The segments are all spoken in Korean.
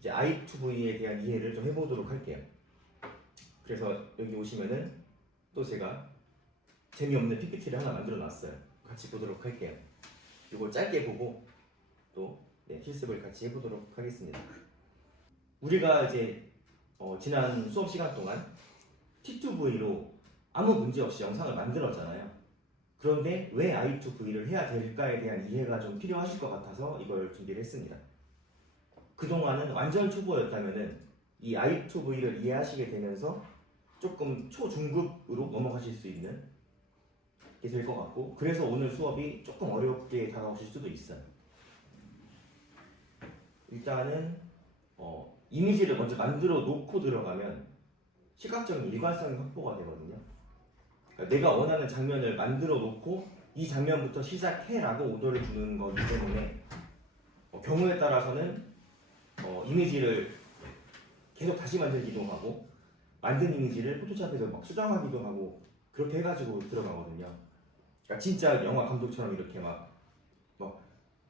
이제 I2V에 대한 이해를 좀 해보도록 할게요. 그래서 여기 오시면은 또 제가 재미없는 PPT를 하나 만들어 놨어요. 같이 보도록 할게요. 이걸 짧게 보고 또 실습을 같이 해보도록 하겠습니다. 우리가 이제 지난 수업 시간 동안 T2V로 아무 문제 없이 영상을 만들었잖아요. 그런데 왜 I2V를 해야 될까에 대한 이해가 좀 필요하실 것 같아서 이걸 준비를 했습니다. 그동안은 완전 초보였다면은 이 I2V를 이해하시게 되면서 조금 초중급으로 넘어가실 수 있는 게 될 것 같고, 그래서 오늘 수업이 조금 어렵게 다가오실 수도 있어요. 일단은 이미지를 먼저 만들어 놓고 들어가면 시각적인 일관성이 확보가 되거든요. 그러니까 내가 원하는 장면을 만들어 놓고 이 장면부터 시작해라고 오더를 주는 거기 때문에 경우에 따라서는 이미지를 계속 다시 만들기도 하고 만든 이미지를 포토샵에서 막 수정하기도 하고 그렇게 해가지고 들어가거든요. 그러니까 진짜 영화 감독처럼 이렇게 막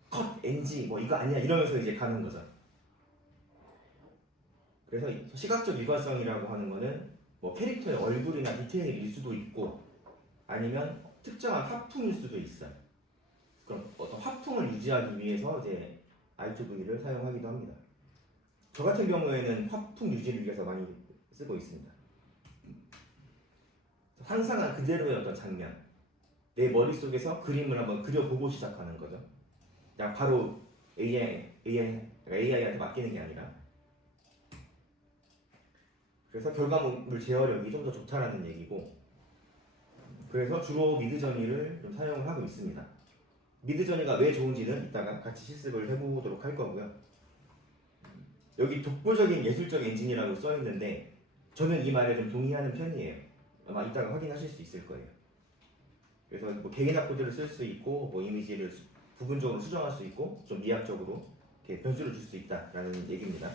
컷, NG 뭐 이거 아니야 이러면서 이제 가는 거죠. 그래서 시각적 일관성이라고 하는 거는 뭐 캐릭터의 얼굴이나 디테일일 수도 있고 아니면 특정한 화풍일 수도 있어요. 그럼 어떤 화풍을 유지하기 위해서 이제 I2V를 사용하기도 합니다. 저 같은 경우에는 화풍 유지를 위해서 많이 쓰고 있습니다. 상상한 그대로의 어떤 장면, 내 머릿속에서 그림을 한번 그려보고 시작하는 거죠. 그냥 바로 AI한테 맡기는 게 아니라. 그래서 결과물 제어력이 좀 더 좋다라는 얘기고, 그래서 주로 미드저니를 좀 사용을 하고 있습니다. 미드저니가 왜 좋은지는 이따가 같이 실습을 해보도록 할 거고요. 여기 독보적인 예술적 엔진이라고 써 있는데 저는 이 말에 좀 동의하는 편이에요. 아마 이따가 확인하실 수 있을 거예요. 그래서 뭐 개인화 코드를 쓸 수 있고 뭐 이미지를 부분적으로 수정할 수 있고 좀 미학적으로 이렇게 변수를 줄 수 있다라는 얘기입니다.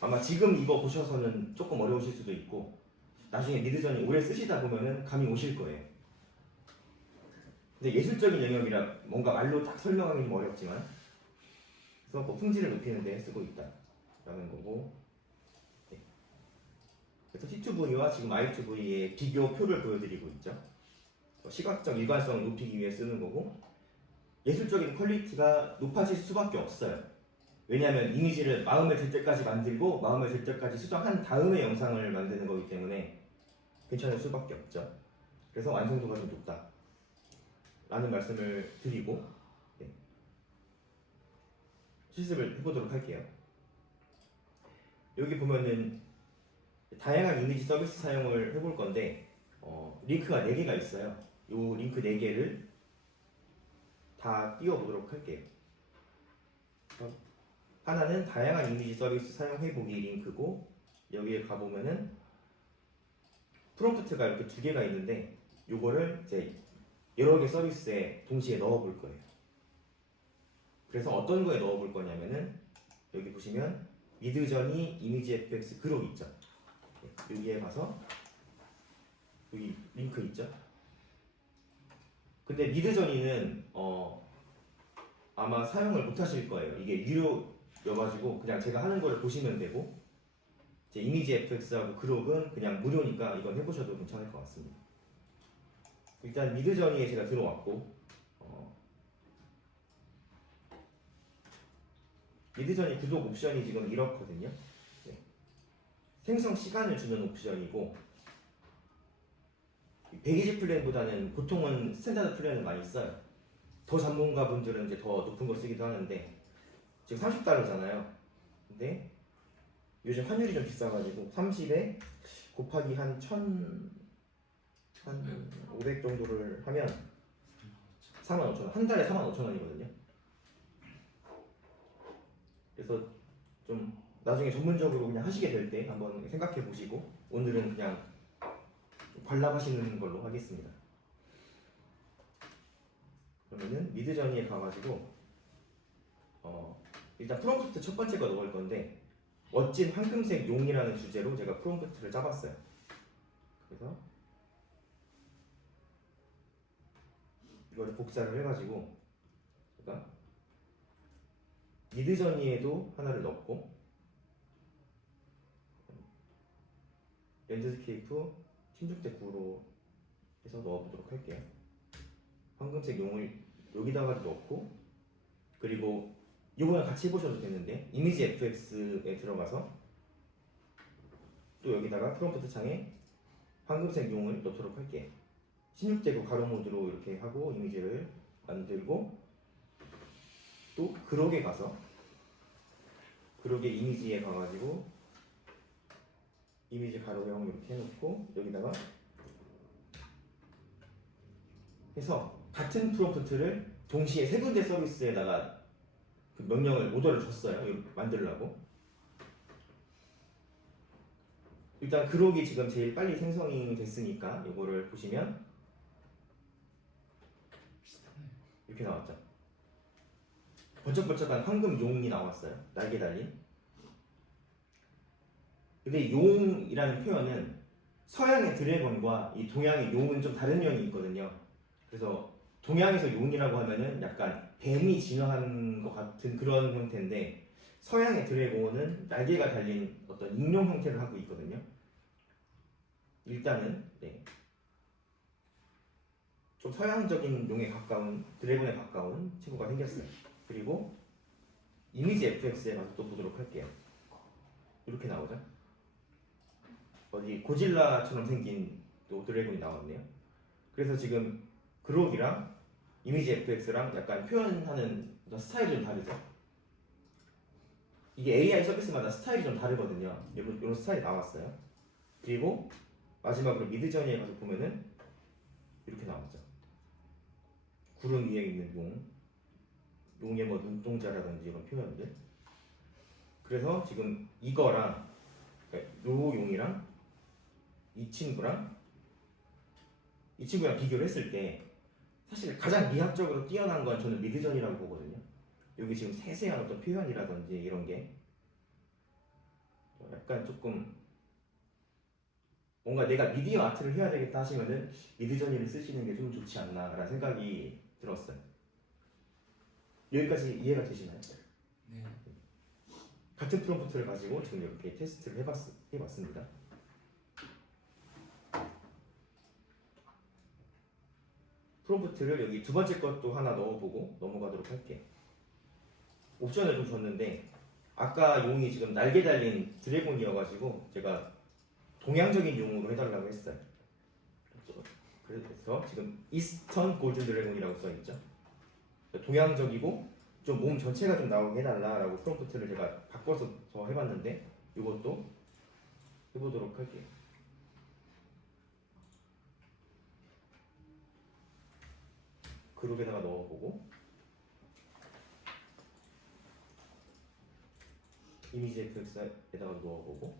아마 지금 이거 보셔서는 조금 어려우실 수도 있고 나중에 미드저니 오래 쓰시다 보면은 감이 오실 거예요. 근데 예술적인 영역이라 뭔가 말로 딱 설명하기 좀 어렵지만 그래서 뭐 품질을 높이는 데 쓰고 있다라는 거고, 네. 그래서 T2V와 지금 I2V의 비교표를 보여드리고 있죠. 시각적 일관성을 높이기 위해 쓰는 거고 예술적인 퀄리티가 높아질 수밖에 없어요. 왜냐하면 이미지를 마음에 들 때까지 만들고 마음에 들 때까지 수정한 다음에 영상을 만드는 거기 때문에 괜찮을 수밖에 없죠. 그래서 완성도가 좀 높다 라는 말씀을 드리고 실습을 해보도록 할게요. 여기 보면은 다양한 이미지 서비스 사용을 해볼 건데 링크가 4개가 있어요. 이 링크 4개를 다 띄워보도록 할게요. 하나는 다양한 이미지 서비스 사용해보기 링크고 여기에 가보면은 프롬프트가 이렇게 2개가 있는데 요거를 이제 여러 개 서비스에 동시에 넣어볼 거예요. 그래서 어떤 거에 넣어볼 거냐면은 여기 보시면 미드저니 이미지 FX 그룹 있죠. 여기에 가서 여기 링크 있죠. 근데 미드저니는 아마 사용을 못 하실 거예요. 이게 유료여가지고 그냥 제가 하는 거를 보시면 되고 제 이미지 FX하고 그룹은 그냥 무료니까 이건 해보셔도 괜찮을 것 같습니다. 일단 미드저니에 제가 들어왔고 미드저니 구독 옵션이 지금 이렇거든요. 네. 생성 시간을 주는 옵션이고 베이직 플랜보다는 보통은 스탠다드 플랜을 많이 써요. 더 전문가 분들은 이제 더 높은 거 쓰기도 하는데 지금 30달러잖아요. 근데 요즘 환율이 좀 비싸가지고 30에 곱하기 한 1,500 정도를 하면 45,000원, 한 달에 45,000원이거든요. 그래서 좀 나중에 전문적으로 그냥 하시게 될 때 한번 생각해 보시고 오늘은 그냥 관람하시는 걸로 하겠습니다. 그러면은 미드저니에 가가지고 일단 프롬프트 첫 번째 거 넣을 건데 멋진 황금색 용이라는 주제로 제가 프롬프트를 짜봤어요. 그래서 이거를 복사를 해가지고 제가 미드저니에도 하나를 넣고 랜드스케이프 16대 9로 해서 넣어보도록 할게요. 황금색 용을 여기다가 넣고, 그리고 이거랑 같이 해보셔도 되는데 이미지 FX에 들어가서 또 여기다가 프롬프트 창에 황금색 용을 넣도록 할게요. 16대 9 가로 모드로 이렇게 하고 이미지를 만들고, 또 그록에 가서 그록의 이미지에 가가지고 이미지 가로형 이렇게 해놓고 여기다가 해서 같은 프롬프트를 동시에 세 군데 서비스에다가 그 명령을 오더를 줬어요. 이거 만들려고. 일단 그록이 지금 제일 빨리 생성이 됐으니까 이거를 보시면 이렇게 나왔죠. 번쩍번쩍한 황금 용이 나왔어요. 날개 달린. 근데 용이라는 표현은 서양의 드래곤과 이 동양의 용은 좀 다른 면이 있거든요. 그래서 동양에서 용이라고 하면은 약간 뱀이 진화한 것 같은 그런 형태인데, 서양의 드래곤은 날개가 달린 어떤 익룡 형태를 하고 있거든요. 일단은 좀 서양적인 용에 가까운, 드래곤에 가까운 친구가 생겼어요. 그리고 이미지 FX에 가서 또 보도록 할게요. 이렇게 나오죠. 어디 고질라처럼 생긴 또 드래곤이 나왔네요. 그래서 지금 그록이랑 이미지 FX랑 약간 표현하는 스타일이 좀 다르죠. 이게 AI 서비스마다 스타일이 좀 다르거든요. 이런 스타일이 나왔어요. 그리고 마지막으로 미드저니에 가서 보면은 이렇게 나왔죠. 구름 위에 있는 용의 뭐 눈동자라든지 이런 표현들. 그래서 지금 이거랑 요 용이랑 이 친구랑 비교를 했을 때 사실 가장 미학적으로 뛰어난 건 저는 미드전이라고 보거든요. 여기 지금 세세한 어떤 표현이라든지 이런 게 약간 조금 뭔가 내가 미디어 아트를 해야 되겠다 하시면은 미드저니를 쓰시는 게 좀 좋지 않나라는 생각이 들었어요. 여기까지 이해가 되시나요? 네. 같은 프롬프트를 가지고 지금 이렇게 테스트를 해봤습니다. 프롬프트를 여기 두 번째 것도 하나 넣어보고 넘어가도록 할게요. 옵션을 좀 줬는데 아까 용이 지금 날개 달린 드래곤이어가지고 제가 동양적인 용으로 해달라고 했어요. 그래서 지금 이스턴 골든 드래곤이라고 써있죠. 동양적이고 좀 몸 전체가 좀 나오게 해달라라고 프롬프트를 제가 바꿔서 해봤는데 이것도 해보도록 할게요. 그룹에다가 넣어보고 이미지 FX에다가 넣어보고.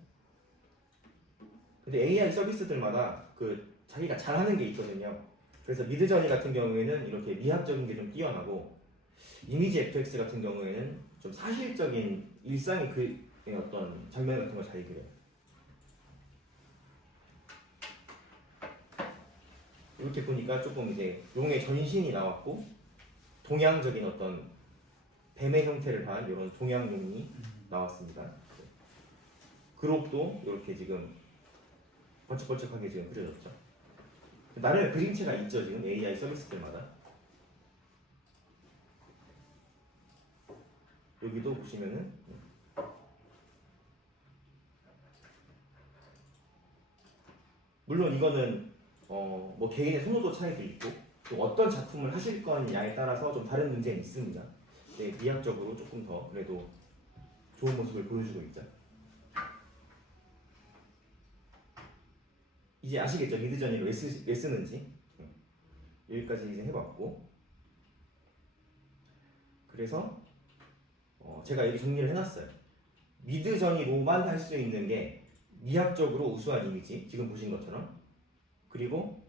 근데 AI 서비스들마다 그 자기가 잘하는 게 있거든요. 그래서 미드저니 같은 경우에는 이렇게 미학적인 게 좀 뛰어나고, 이미지 FX 같은 경우에는 좀 사실적인 일상의 그 어떤 장면 같은 걸 잘 그려요. 이렇게 보니까 조금 이제 용의 전신이 나왔고 동양적인 어떤 뱀의 형태를 한 이런 동양용이 나왔습니다. 그룹도 이렇게 지금 번쩍번쩍하게 지금 그려졌죠. 나름의 그림체가 있죠, 지금 AI 서비스들마다. 여기도 보시면은 물론 이거는 뭐 개인의 선호도 차이도 있고 또 어떤 작품을 하실 거냐에 따라서 좀 다른 문제는 있습니다. 네, 미학적으로 조금 더 그래도 좋은 모습을 보여주고 있죠. 이제 아시겠죠? 미드저니를 왜 쓰는지. 여기까지 이제 해봤고, 그래서 제가 여기 정리를 해놨어요. 미드저니로만 할 수 있는 게 미학적으로 우수한 이미지, 지금 보신 것처럼. 그리고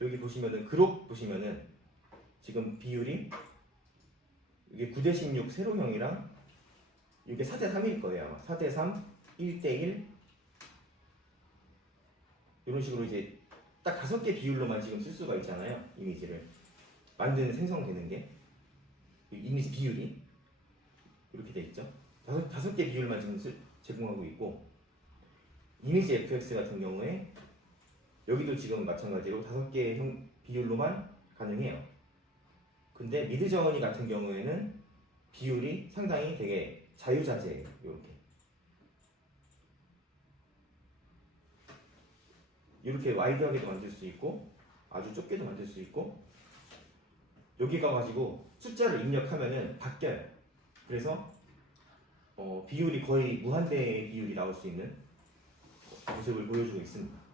여기 보시면은 그룹 보시면은 지금 비율이 이게 9대16 세로형이랑 이게 4대3일 거예요. 아마 4대3, 1대1 이런 식으로 이제 딱 5개 비율로만 지금 쓸 수가 있잖아요. 이미지를 생성되는 게 이미지 비율이. 이렇게 돼 있죠. 다섯 개 비율만 지금 제공하고 있고, 이미지 FX 같은 경우에 여기도 지금 마찬가지로 5개의 비율로만 가능해요. 근데 미드저니 같은 경우에는 비율이 상당히 되게 자유자재예요. 이렇게 와이드하게도 만들 수 있고 아주 좁게도 만들 수 있고, 여기 가가지고 숫자를 입력하면은 바뀌어요. 그래서 비율이 거의 무한대의 비율이 나올 수 있는 모습을 보여주고 있습니다.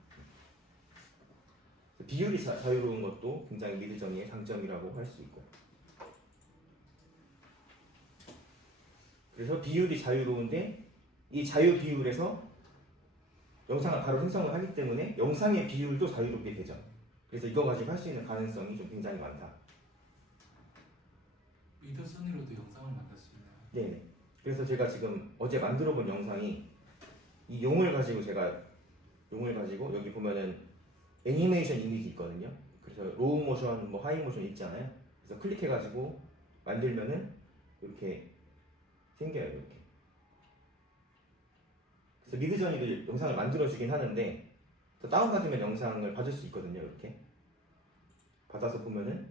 비율이 자유로운 것도 굉장히 미드저니의 장점이라고 할 수 있고, 그래서 비율이 자유로운데 이 자유 비율에서 영상을 바로 생성을 하기 때문에 영상의 비율도 자유롭게 되죠. 그래서 이거 가지고 할 수 있는 가능성이 좀 굉장히 많다. 미드저니로도 영상을 만들 수 있나요? 네. 그래서 제가 지금 어제 만들어 본 영상이 이 용을 가지고 여기 보면은 애니메이션 이미지 있거든요. 그래서 로우 모션, 뭐 하이 모션 있잖아요. 그래서 클릭해 가지고 만들면은 이렇게 생겨요. 이렇게. 그래서 미드저니도 영상을 만들어 주긴 하는데 또 다운받으면 영상을 받을 수 있거든요. 이렇게 받아서 보면은,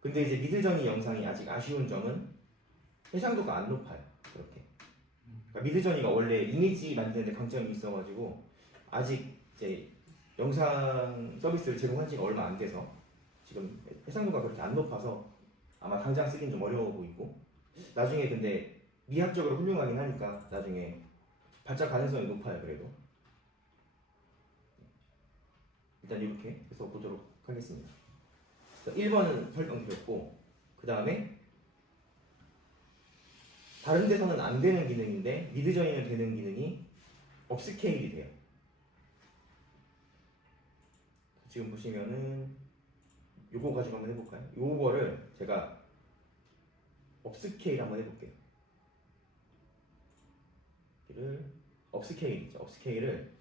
근데 이제 미드저니 영상이 아직 아쉬운 점은 해상도가 안 높아요. 그렇게. 그러니까 미드저니가 원래 이미지 만드는데 강점이 있어가지고 아직 이제 영상 서비스를 제공한 지가 얼마 안 돼서 지금 해상도가 그렇게 안 높아서 아마 당장 쓰긴 좀 어려워 보이고, 나중에 근데 미학적으로 훌륭하긴 하니까 나중에 발작 가능성이 높아요. 그래도 일단 이렇게 해서 보도록 하겠습니다. 1번은 설명드렸고, 그 다음에 다른 데서는 안 되는 기능인데 미드저니는 되는 기능이 업스케일이 돼요. 지금 보시면은 요거 가지고 한번 해볼까요? 요거를 제가 업스케일 한번 해볼게요. 업스케일이죠. 업스케일을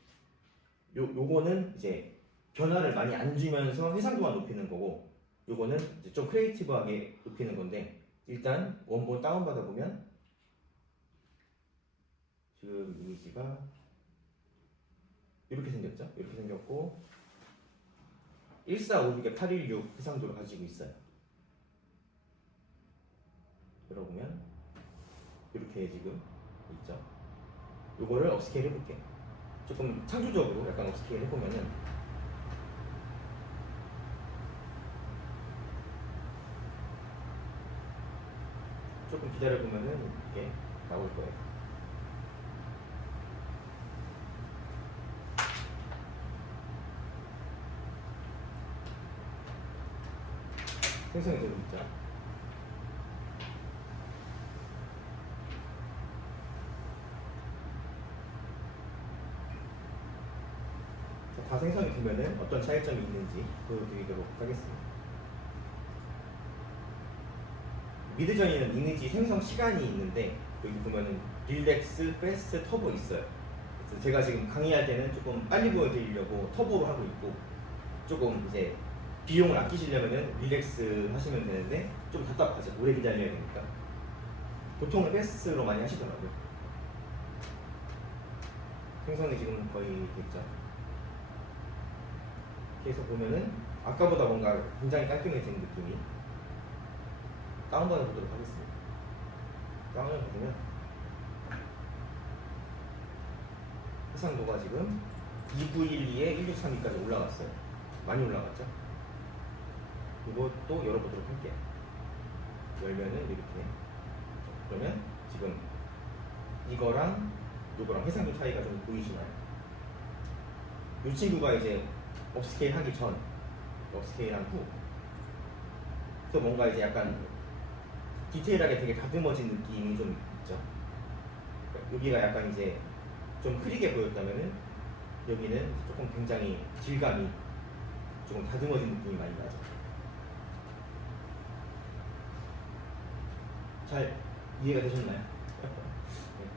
요거는 이제 변화를 많이 안 주면서 해상도만 높이는 거고, 요거는 이제 좀 크리에이티브하게 높이는 건데, 일단 원본 다운받아 보면 지금 이미지가 이렇게 생겼죠? 이렇게 생겼고 1456에 816 해상도를 가지고 있어요. 열어보면 이렇게 지금 있죠? 요거를 업스케일 해볼게요. 조금 창조적으로 약간 업스케일 해보면은 조금 기다려보면은 이게 나올 거예요. 생성이 되고 있죠. 다 생성이 되면은 어떤 차이점이 있는지 보여드리도록 하겠습니다. 미드저니는 이미지 생성 시간이 있는데 여기 보면은 릴렉스, 패스트, 터보 있어요. 그래서 제가 지금 강의할 때는 조금 빨리 보여드리려고 터보로 하고 있고, 조금 이제 비용을 아끼시려면은 릴렉스 하시면 되는데 좀 답답하죠. 오래 기다려야 되니까. 보통은 패스트로 많이 하시더라고요. 생성이 지금 거의 됐죠. 이렇게 해서 보면은 아까보다 뭔가 굉장히 깔끔해진 느낌이. 다운받아 보도록 하겠습니다. 다운을 받으면 해상도가 지금 2912에 1632까지 올라갔어요. 많이 올라갔죠? 이것도 열어보도록 할게요. 열면은 이렇게. 그러면 지금 이거랑 이거랑 해상도 차이가 좀 보이시나요? 이 친구가 이제 업스케일 하기 전, 업스케일한 후. 그래서 뭔가 이제 약간 디테일하게 되게 다듬어진 느낌이 좀 있죠. 그러니까 여기가 약간 이제 좀 흐리게 보였다면은 여기는 조금 굉장히 질감이 조금 다듬어진 느낌이 많이 나죠. 잘 이해가 되셨나요? 네.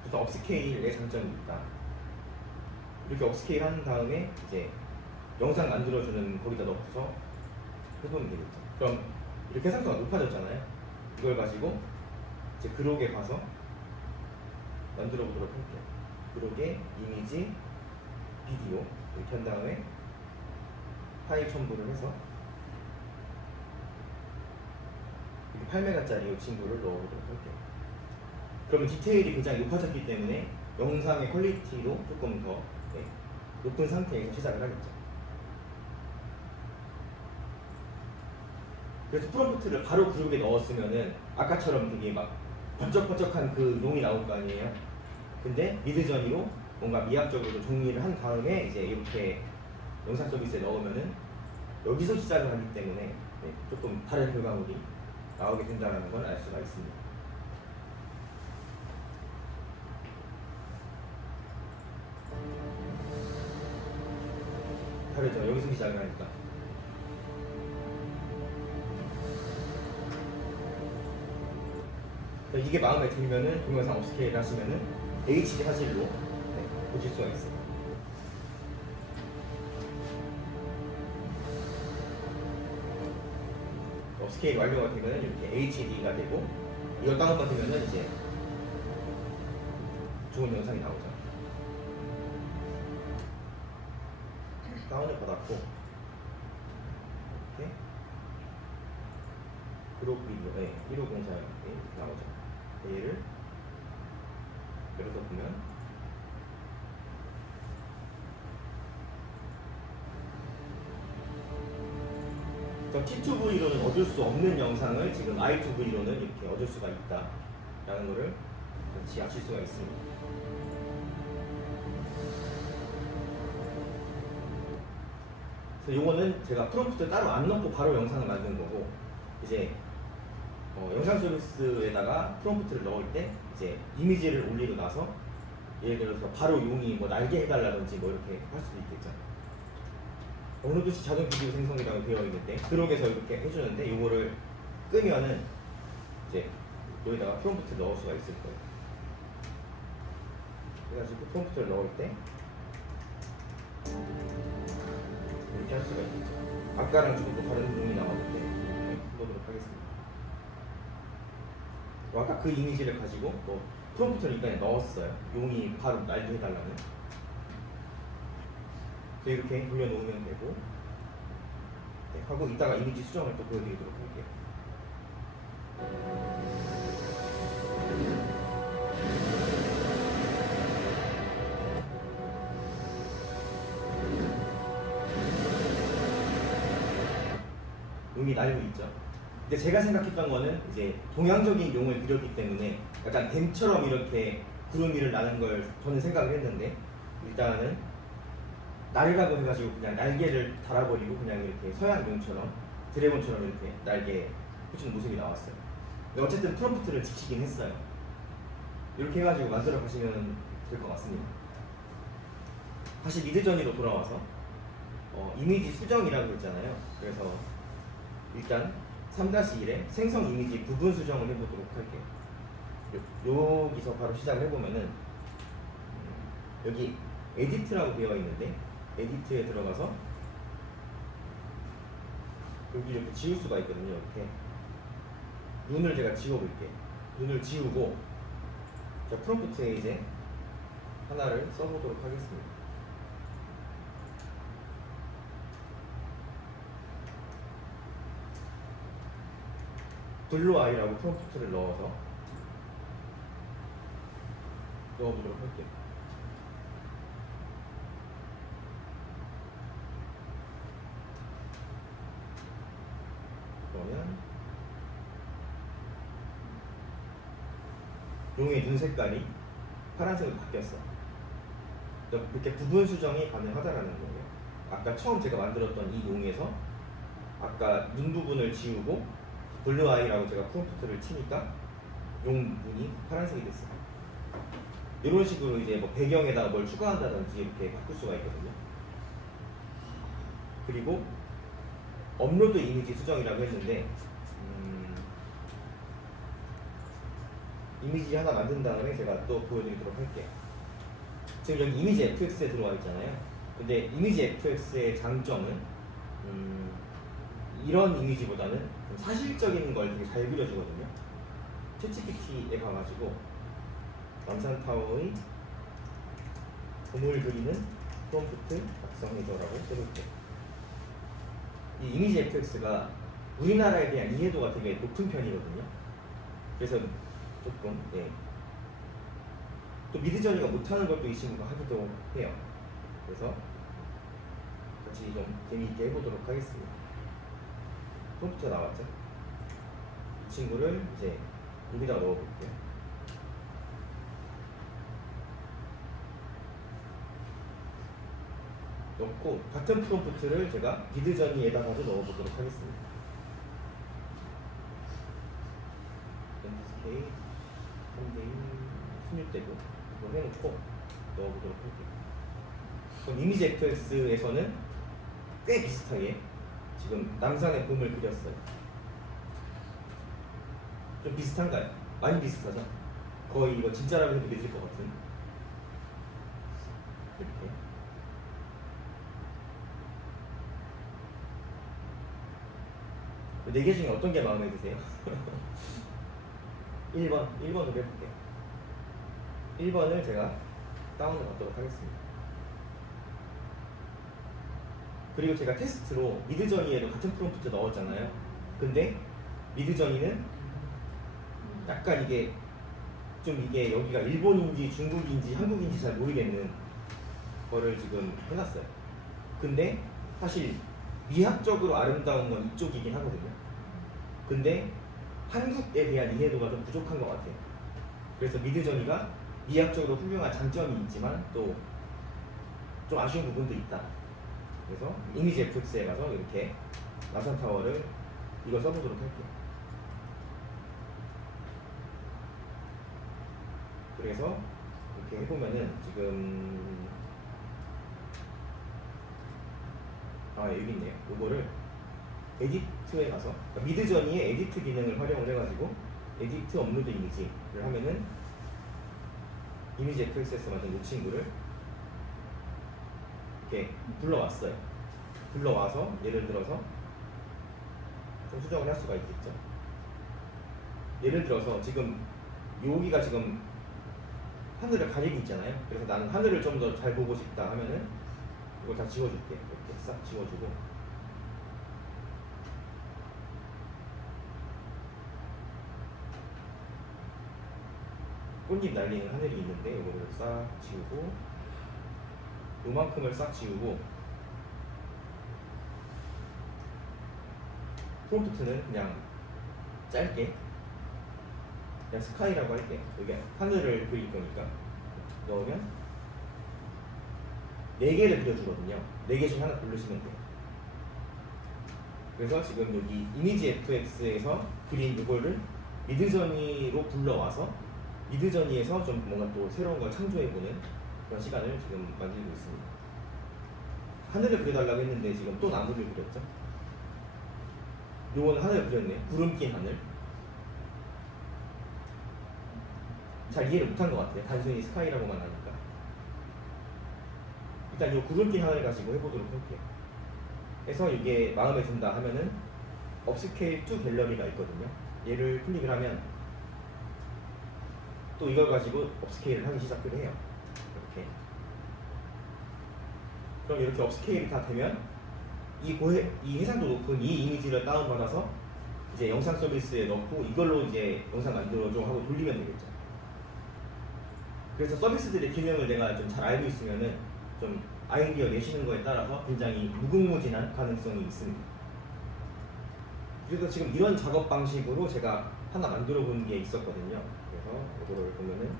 그래서 업스케일의 장점이 있다. 이렇게 업스케일 한 다음에 이제 영상 만들어주는 거기다 넣어서 해보면 되겠죠. 그럼 이렇게 해상도가 높아졌잖아요. 이걸 가지고 이제 그록에 가서 만들어 보도록 할게요. 그록에 이미지, 비디오 이렇게 한 다음에 파일 첨부를 해서 8메가짜리 이 친구를 넣어보도록 할게요. 그러면 디테일이 굉장히 높아졌기 때문에 영상의 퀄리티도 조금 더 높은 상태에서 시작을 하겠죠. 그래서 프롬프트를 바로 그룹에 넣었으면은 아까처럼 되게 막 번쩍번쩍한 그 용이 나올 거 아니에요. 근데 미드저니로 뭔가 미학적으로 정리를 한 다음에 이제 이렇게 영상 서비스에 넣으면은 여기서 시작을 하기 때문에 조금 다른 결과물이 나오게 된다는 걸 알 수가 있습니다. 다르죠. 여기서 시작을 하니까. 이게 마음에 들면은 동영상 업스케일 하시면은 HD 화질로 보실 수가 있어요. 업스케일 완료가 되면은 이렇게 HD가 되고 이걸 다운받으면은 이제 좋은 영상이 나오죠. 다운을 받았고 이렇게 그룹 비디오 150 사용이 나오죠. 얘를 열어서 보면 T2V로는 얻을 수 없는 영상을 지금 I2V로는 이렇게 얻을 수가 있다라는 것을 같이 아실 수가 있습니다. 그래서 요거는 제가 프롬프트 따로 안 넣고 바로 영상을 만든 거고 이제 영상 서비스에다가 프롬프트를 넣을 때 이제 이미지를 올리고 나서 예를 들어서 바로 용이 뭐 날개 해달라든지 뭐 이렇게 할 수도 있겠죠. 어느 도시 자동 비디오 생성이라고 되어 있는데 그록에서 이렇게 해주는데 요거를 끄면은 이제 여기다가 프롬프트를 넣을 수가 있을 거예요. 그래가지고 프롬프트를 넣을 때 이렇게 할 수가 있겠죠. 아까랑 조금 또 다른 용이 나왔는데 해보도록 하겠습니다. 아까 그 이미지를 가지고 뭐 프롬프트를 이번에 넣었어요. 용이 바로 날개 해달라는. 이렇게 돌려놓으면 되고 하고 이따가 이미지 수정을 또 보여드리도록 할게요. 용이 날고 있죠. 근데 제가 생각했던 거는 이제 동양적인 용을 그렸기 때문에 약간 뱀처럼 이렇게 구름 위를 나는 걸 저는 생각을 했는데 일단은 날이라고 해가지고 그냥 날개를 달아버리고 그냥 이렇게 서양 용처럼 드래곤처럼 이렇게 날개 해주는 모습이 나왔어요. 근데 어쨌든 프롬프트를 지키긴 했어요. 이렇게 해가지고 만들어 가시면 될 것 같습니다. 다시 미드저니로 돌아와서 이미지 수정이라고 했잖아요. 그래서 일단 3-1에 생성 이미지 부분 수정을 해보도록 할게요. 여기서 바로 시작을 해보면은 여기 에디트라고 되어 있는데 에디트에 들어가서 여기 이렇게 지울 수가 있거든요. 이렇게 눈을 제가 지워볼게요. 눈을 지우고 자 프롬프트에 이제 하나를 써보도록 하겠습니다. 블루 아이라고 프롬프트를 넣어보도록 할게요. 그러면 용의 눈 색깔이 파란색으로 바뀌었어. 이렇게 부분 수정이 가능하다라는 거예요. 아까 처음 제가 만들었던 이 용에서 아까 눈 부분을 지우고 블루 아이라고 제가 프롬프트를 치니까 용 눈이 파란색이 됐어요. 이런 식으로 이제 뭐 배경에다가 뭘 추가한다든지 이렇게 바꿀 수가 있거든요. 그리고 업로드 이미지 수정이라고 했는데 이미지 하나 만든 다음에 제가 또 보여드리도록 할게요. 지금 여기 이미지 FX에 들어와 있잖아요. 근데 이미지 FX의 장점은 이런 이미지보다는 좀 사실적인 걸 되게 잘 그려주거든요. 챗GPT에 가가지고 남산타워의 봄을 그리는 프롬프트 작성해줘라고 해볼게요. 이 이미지 FX가 우리나라에 대한 이해도가 되게 높은 편이거든요. 그래서 조금 또 미드저니가 못하는 것도 이 친구가 하기도 해요. 그래서 같이 좀 재미있게 해보도록 하겠습니다. 프롬프트가 나왔죠? 이 친구를 이제 여기다가 넣어볼게요. 넣고 같은 프롬프트를 제가 미드저니에다가도 넣어보도록 하겠습니다. 엔드스케일 3대1 16대고 이걸 해놓고 넣어보도록 할게요. 그럼 이미지 FX에서는 꽤 비슷하게 지금 남산의 봄을 그렸어요. 좀 비슷한가요? 많이 비슷하죠? 거의 이거 진짜라고 해도 믿을 것 같은 이렇게. 네 개 중에 어떤 게 마음에 드세요? 1번으로 해볼게요. 1번을 제가 다운을 받도록 하겠습니다. 그리고 제가 테스트로 미드저니에도 같은 프롬프트 넣었잖아요. 근데 미드저니는 약간 이게 여기가 일본인지 중국인지 한국인지 잘 모르겠는 거를 지금 해놨어요. 근데 사실 미학적으로 아름다운 건 이쪽이긴 하거든요. 근데 한국에 대한 이해도가 좀 부족한 것 같아요. 그래서 미드저니가 미학적으로 훌륭한 장점이 있지만 또 좀 아쉬운 부분도 있다. 그래서 이미지 FX에 가서 이렇게 남산타워를 이거 써보도록 할게요. 그래서 이렇게 해보면은 지금 여기 있네요. 이거를 에디트에 가서 그러니까 미드저니의 에디트 기능을 활용을 해가지고 에디트 업로드 이미지를 하면은 이미지 FX에서 만든 이 친구를 이렇게 불러왔어요. 불러와서 예를 들어서 좀 수정을 할 수가 있겠죠. 예를 들어서 지금 여기가 지금 하늘을 가리고 있잖아요. 그래서 나는 하늘을 좀 더 잘 보고 싶다 하면은 이거 다 지워줄게. 이렇게 싹 지워주고 꽃잎 날리는 하늘이 있는데 이거를 싹 지우고 요만큼을 싹 지우고 프롬프트는 그냥 짧게 그냥 스카이라고 할게요. 여기 하늘을 그릴 거니까 넣으면 4개를 그려주거든요. 4개 중 하나 고르시면 돼요. 그래서 지금 여기 이미지 FX에서 그린 이거를 미드저니로 불러와서 미드저니에서 좀 뭔가 또 새로운 걸 창조해보는 그런 시간을 지금 만들고 있습니다. 하늘을 그려달라고 했는데 지금 또 나무를 그렸죠. 요건 하늘을 그렸네. 구름 낀 하늘. 잘 이해를 못한 것 같아요. 단순히 스카이라고만 하니까. 일단 이 구름 낀 하늘 가지고 해보도록 할게요. 그래서 이게 마음에 든다 하면은 업스케일 투 갤러리가 있거든요. 얘를 클릭을 하면 또 이걸 가지고 업스케일을 하기 시작을 해요. 이렇게. 그럼 이렇게 업스케일이 다 되면 이 해상도 높은 이 이미지를 다운받아서 이제 영상 서비스에 넣고 이걸로 이제 영상 만들어줘 하고 돌리면 되겠죠. 그래서 서비스들의 기능을 내가 좀 잘 알고 있으면은 좀 아이디어 내시는 거에 따라서 굉장히 무궁무진한 가능성이 있습니다. 그래서 지금 이런 작업 방식으로 제가 하나 만들어 본 게 있었거든요. 그래서 이거를 보면은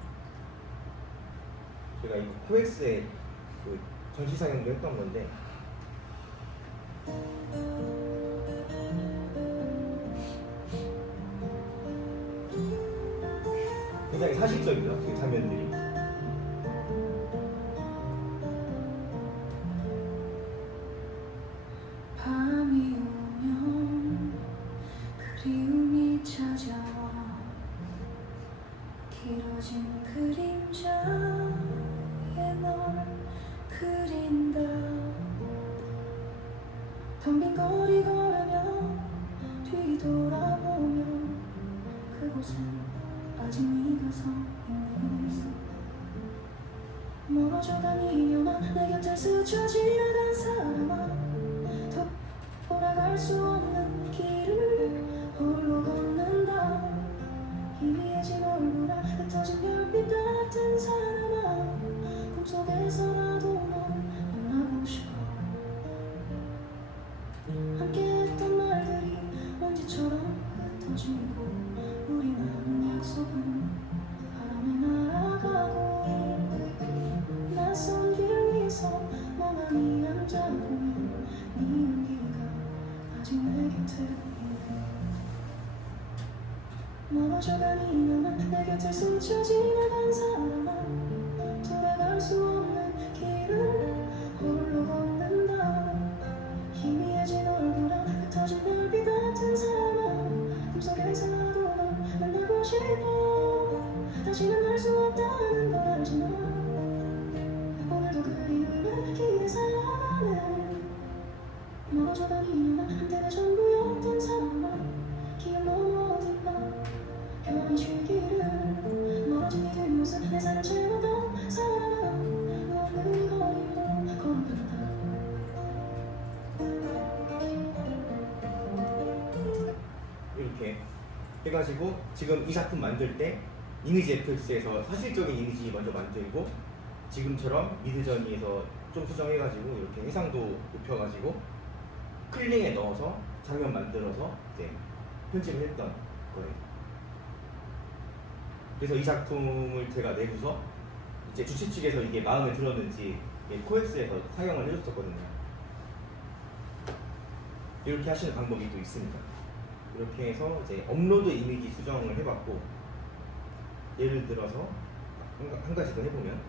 제가 이거 코엑스에 그 전시 상영도 했던 건데 굉장히 사실적이죠, 그 장면들이. 밤이 오면 그리움이 찾아와 길어진 그림자에 널 그린다. 텅 빈 거리 걸으면 서 있네. 멀어져간 인연아 내 곁을 스쳐 지나간 사람아 돌아갈 수 없는 길을 홀로 걷는다. 희미해진 얼굴아 흩어진 별빛 같은 사람아 꿈속에서라도 널 만나고 싶어. 함께했던 날들이 먼지처럼 흩어지고 우리 나눈 약속은 바람에 날아가고 낯선 길 위에서 멍하니 앉아보면 네 온기가 아직 내 곁에 있네. 멀어져간 인연아 내 곁을 스쳐 지나간 사람아 돌아갈 수 없는 길을 홀로 걷는다. 희미해진 얼굴아 흩어진 별빛 같은 사람아 꿈속에서라도 널 만나고 싶어. 다시는 알 수 없다는 걸 알지만 오늘도 그리움을 길에 살아가네. 멀어져간 인연아 한때 내 전부였던 사람아 기억 너머 어딘가 편히 쉬기를. 멀어진 네 뒷모습 내 삶을 채웠던 사람아 너 없는 이 거리로 걸어간다. 이렇게 해가지고 지금 이 작품 만들 때 이미지 FX에서 사실적인 이미지 먼저 만들고 지금처럼 미드저니에서 좀 수정해가지고 이렇게 해상도 높여가지고 클링에 넣어서 장면 만들어서 이제 편집을 했던 거예요. 그래서 이 작품을 제가 내고서 이제 주최 측에서 이게 마음에 들었는지 이게 코엑스에서 상영을 해줬었거든요. 이렇게 하시는 방법이 또 있습니다. 이렇게 해서 이제 업로드 이미지 수정을 해봤고, 예를 들어서 한 가지 더 해보면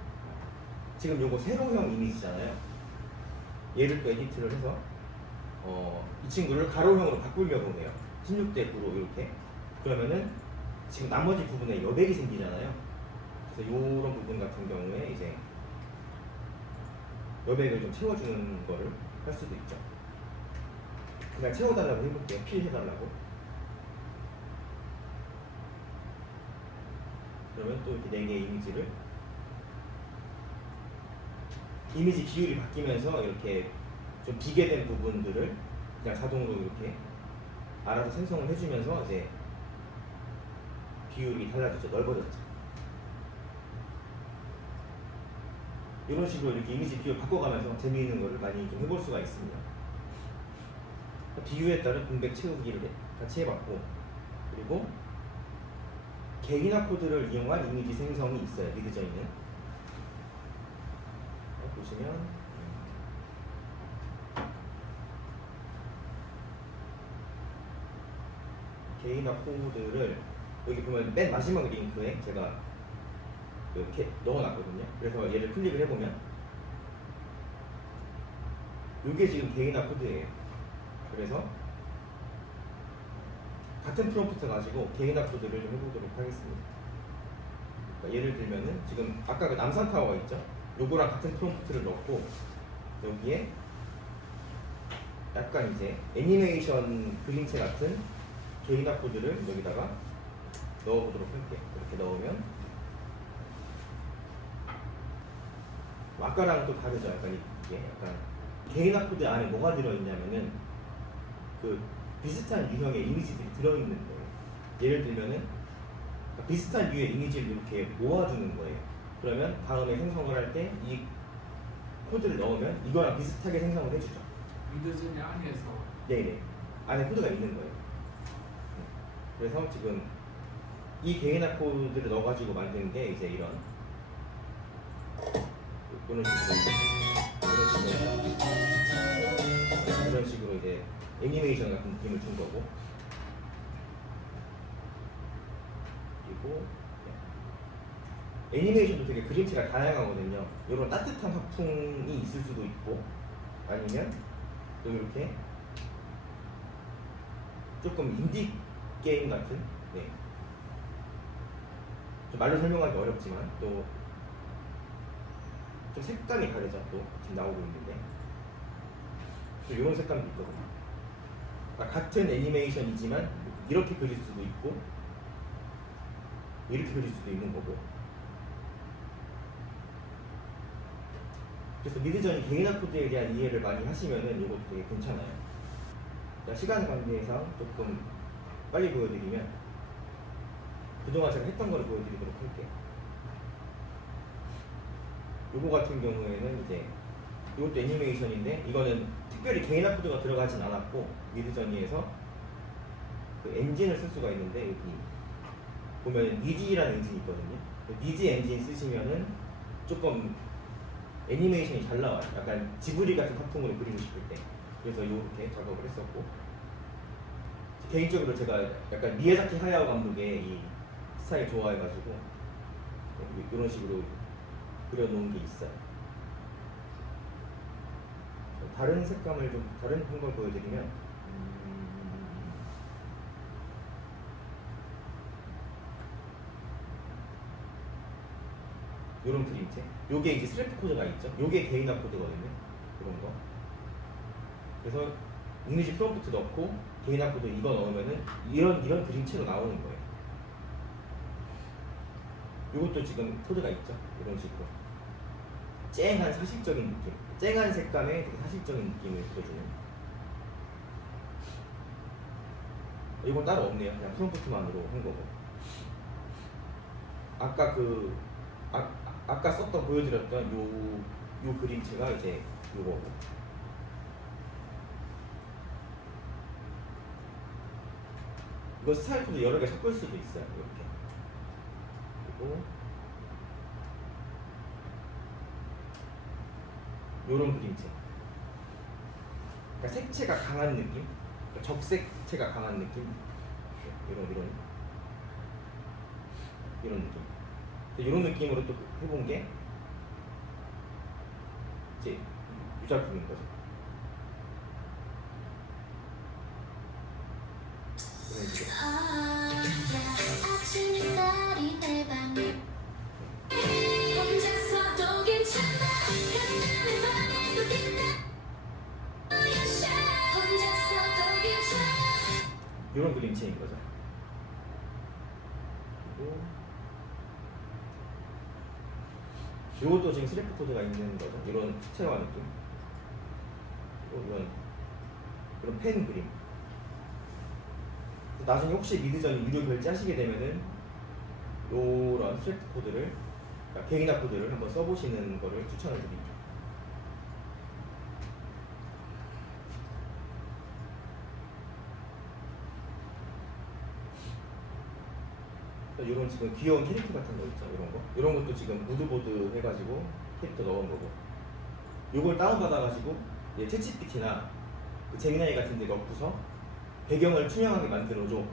지금 요거 세로형 이미지잖아요. 얘를 또 에디트를 해서 이 친구를 가로형으로 바꾸려고 해요. 16대 9로 이렇게. 그러면은 지금 나머지 부분에 여백이 생기잖아요. 그래서 이런 부분 같은 경우에 이제 여백을 좀 채워주는 거를 할 수도 있죠. 그냥 채워달라고 해볼게요. 필 해달라고. 그러면 또 이렇게 4개의 이미지를 이미지 비율이 바뀌면서 이렇게 좀 비게 된 부분들을 그냥 자동으로 이렇게 알아서 생성을 해주면서 이제 비율이 달라졌죠. 넓어졌죠. 이런 식으로 이렇게 이미지 비율 바꿔가면서 재미있는 거를 많이 좀 해볼 수가 있습니다. 비율에 따른 공백 채우기를 같이 해봤고, 그리고 개인화 코드를 이용한 이미지 생성이 있어요. 미드저니는 보시면 개인화 코드를 여기 보면 맨 마지막 링크에 제가 이렇게 넣어놨거든요. 그래서 얘를 클릭을 해보면 이게 지금 개인화 코드예요. 그래서 같은 프롬프트 가지고 개인화 코드를 좀 해보도록 하겠습니다. 그러니까 예를 들면은 지금 아까 그 남산타워가 있죠? 요거랑 같은 프롬프트를 넣고 여기에 약간 이제 애니메이션 그림체 같은 개인화 코드를 여기다가 넣어보도록 할게요. 이렇게 넣으면 아까랑 또 다르죠. 약간 이게 약간 개인화 코드 안에 뭐가 들어있냐면은 그 비슷한 유형의 이미지들이 들어있는 거예요. 예를 들면은 비슷한 류의 이미지를 이렇게 모아주는 거예요. 그러면 다음에 생성을 할 때 이 코드를 넣으면 이거랑 비슷하게 생성을 해주죠. 미드저니 안에서 네네. 안에 코드가 있는 거예요. 그래서 지금 이 개인화 코드를 넣어가지고 만든 게 이제 이런 이런 식으로 이제 애니메이션 같은 느낌을 준 거고, 그리고 애니메이션도 되게 그림체가 다양하거든요. 이런 따뜻한 화풍이 있을 수도 있고, 아니면 또 이렇게 조금 인디 게임 같은, 네. 좀 말로 설명하기 어렵지만 또 좀 색감이 다르죠. 또 지금 나오고 있는데 또 이런 색감도 있거든요. 그러니까 같은 애니메이션이지만 이렇게 그릴 수도 있고 이렇게 그릴 수도 있는 거고. 그래서 미드저니 개인화 코드에 대한 이해를 많이 하시면은 이것도 되게 괜찮아요. 자, 시간 관계상 조금 빨리 보여드리면 그동안 제가 했던 거를 보여드리도록 할게요. 요거 같은 경우에는 이제 이것도 애니메이션인데 이거는 특별히 개인화 코드가 들어가진 않았고 미드저니에서 그 엔진을 쓸 수가 있는데 여기 보면 니지라는 엔진이 있거든요. 니지 엔진 쓰시면은 조금 애니메이션이 잘 나와요. 약간 지브리 같은 작품으로 그리고 싶을 때. 그래서 이렇게 작업을 했었고 개인적으로 제가 약간 미야자키 하야오 감독의 이 스타일 좋아해가지고 이런 식으로 그려놓은 게 있어요. 다른 색감을 좀 다른 걸 보여드리면 이런 그림체. 요게 이제 스트랩 코드가 있죠. 요게 개인화 코드거든요. 이런 거. 그래서 잉글리시 프롬프트 넣고 개인화 코드 이거 넣으면은 이런 그림체로 나오는 거예요. 요것도 지금 코드가 있죠. 이런 식으로. 쨍한 사실적인 느낌. 쨍한 색감에 되게 사실적인 느낌을 보여주는. 이건 따로 없네요. 그냥 프롬프트만으로 한 거고. 아까 썼던 보여드렸던 요 그림체가 이제 요거고. 이거 스타일 코드 여러 개 섞을 수도 있어요. 이렇게. 그리고 요런 그림체. 그러니까 색채가 강한 느낌, 그러니까 적색채가 강한 느낌, 이런 느낌. 이런 느낌으로 또 해본 게 이제 이 작품인 거죠. 이런 식으로. 아침 햇살이 내 방에 혼자서도 괜찮아 한눈에 말해도 빛나 혼자서도 괜찮아 이런 그림체인 거죠. 그리고 이것도 지금 스트랩 코드가 있는 거죠. 이런 수채화 느낌. 그리고 이런 펜 그림. 나중에 혹시 미드저니 유료 결제하시게 되면은 이런 스트랩 코드를, 그러니까 개인화 코드를 한번 써보시는 거를 추천을 드립니다. 이런 지금 귀여운 캐릭터 같은 거 있죠. 이런 거. 이런 것도 지금 무드보드 해가지고 캐릭터 넣은 거고. 요걸 다운받아가지고 챗GPT나 제미나이 같은 데 넣고서 배경을 투명하게 만들어줘.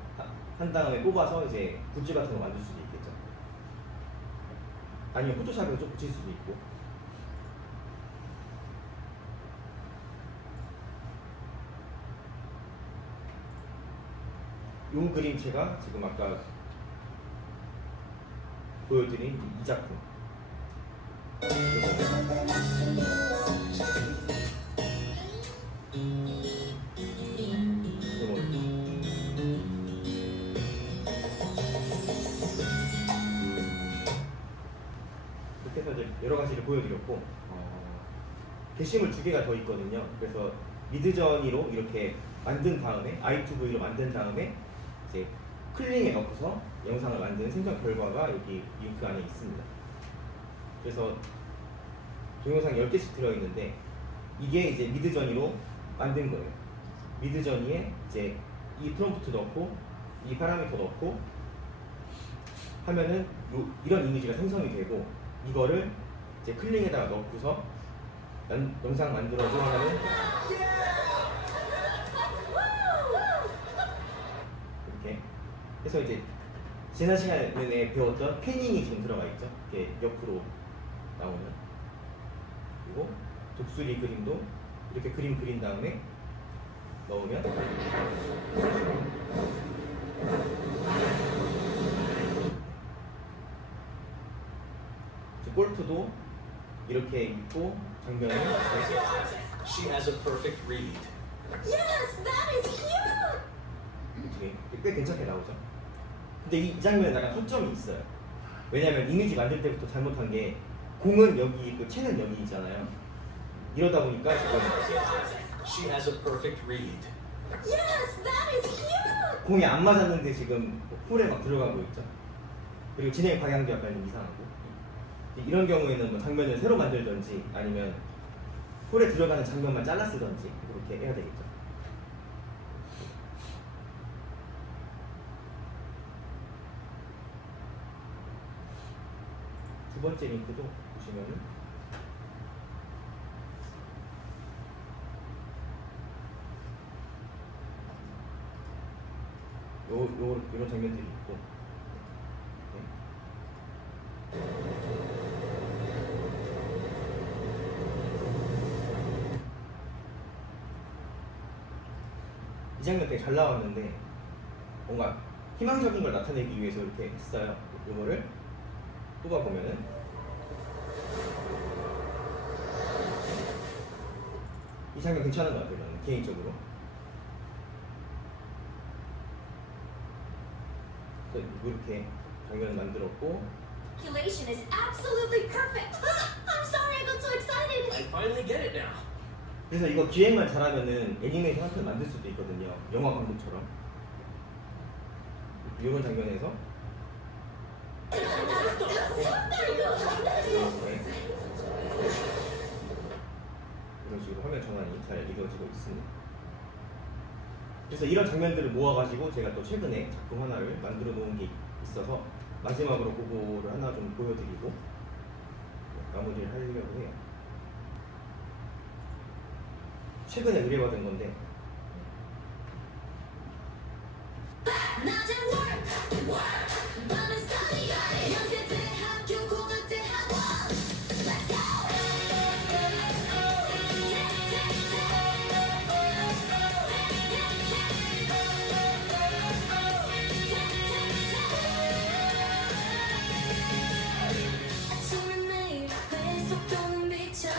한 다음에 뽑아서 이제 굿즈 같은 거 만들 수도 있겠죠. 아니면 포토샵으로 좀 붙일 수도 있고. 요 그림체가 지금 아까 보여드린 이 작품. 이렇게 해서 이제 여러 가지를 보여드렸고, 게시물 2개가 더 있거든요. 그래서 미드저니로 이렇게 만든 다음에 i2v로 만든 다음에 이제 클링에 넣고서 영상을 만드는 생성 결과가 여기 링크 안에 있습니다. 그래서 동영상 10개씩 들어있는데 이게 이제 미드저니로 만든 거예요. 미드저니에 이제 이 프롬프트 넣고 이 파라미터 넣고 하면은 이런 이미지가 생성이 되고, 이거를 이제 클링에다가 넣고서 영상 만들어줘 하면은 이렇게 해서 이제 지난 시간에 배웠던 패닝이 지금 들어가 있죠. 이렇게 옆으로 나오는. 그리고 독수리 그림도 이렇게 그림 그린 다음에 넣으면 골프도 이렇게 있고 장면이 She has a perfect read. Yes, that is huge! 꽤 괜찮게 나오죠. 근데 이 장면에 약간 허점이 있어요. 왜냐면 이미지 만들 때부터 잘못한 게 공은 여기 있고 채는 여기 있잖아요. 이러다 보니까 지금 She has a perfect read. Yes, that is huge! 공이 안 맞았는데 지금 홀에 막 들어가고 있죠. 그리고 진행 방향도 약간 좀 이상하고. 이런 경우에는 뭐 장면을 새로 만들든지 아니면 홀에 들어가는 장면만 잘라 쓰든지 그렇게 해야 되겠죠. 두 번째 링크도 보시면은 이런 장면들이 있고. 이 장면 되게 잘 나왔는데 뭔가 희망적인 걸 나타내기 위해서 이렇게 했어요. 이거를 뽑아보면은 이 장면 괜찮은 것 같아요. 저는 개인적으로. 그래서 이렇게 장면 만들었고 Calculation is absolutely perfect. I'm sorry I got so excited. I finally get it now. 그래서 이거 기획만 잘하면은 애니메이션 한 편 만들 수도 있거든요. 영화 감독처럼. 이런 장면에서 이런 식으로 화면 전환이 잘 이루어지고 있습니다. 그래서 이런 장면들을 모아가지고 제가 또 최근에 작품 하나를 만들어 놓은 게 있어서 마지막으로 그거를 하나 좀 보여드리고 마무리를 하려고 해요. 최근에 의뢰받은 건데 낮엔 work, 밤엔 study. 연세대 학교 공학대 학원. Let's go. 아침은 매일 회속 도는 빛처럼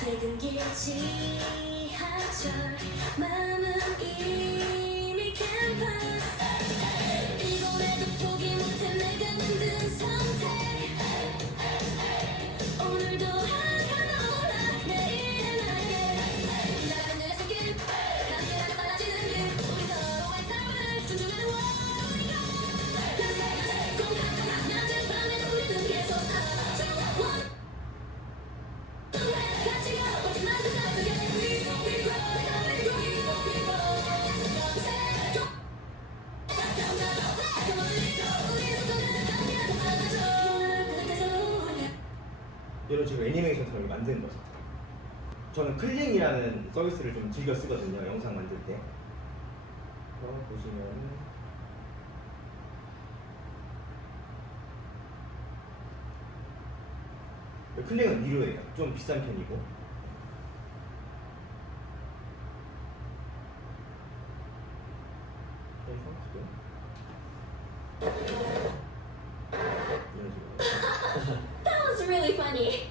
퇴근길 지하철 마음은 이미 캠퍼스 이번에도 포기 못해 내가 만든 선택 오늘도 한가로운 내일은 나의 작은 내 손길 함께하고 빨라지는 길 우리 서로의 삶을 존중하는 월요일 공감한 낮은 밤에는 우리는 계속 좋아 같이 가 어디만 그가 그게 We go we go we go we go we go 이런 식으로 애니메이션처럼 만든 거죠. 저는 클링이라는 서비스를 좀 즐겨 쓰거든요. 영상 만들 때. 보시면 클링은 무료예요. 좀 비싼 편이고. 이런 식으로. That was really funny.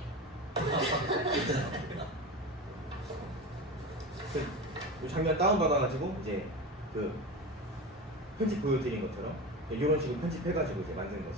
이 장면 다운받아가지고 이제 그 편집 보여드린 것처럼 이런 식으로 편집해가지고 이제 만든 거죠.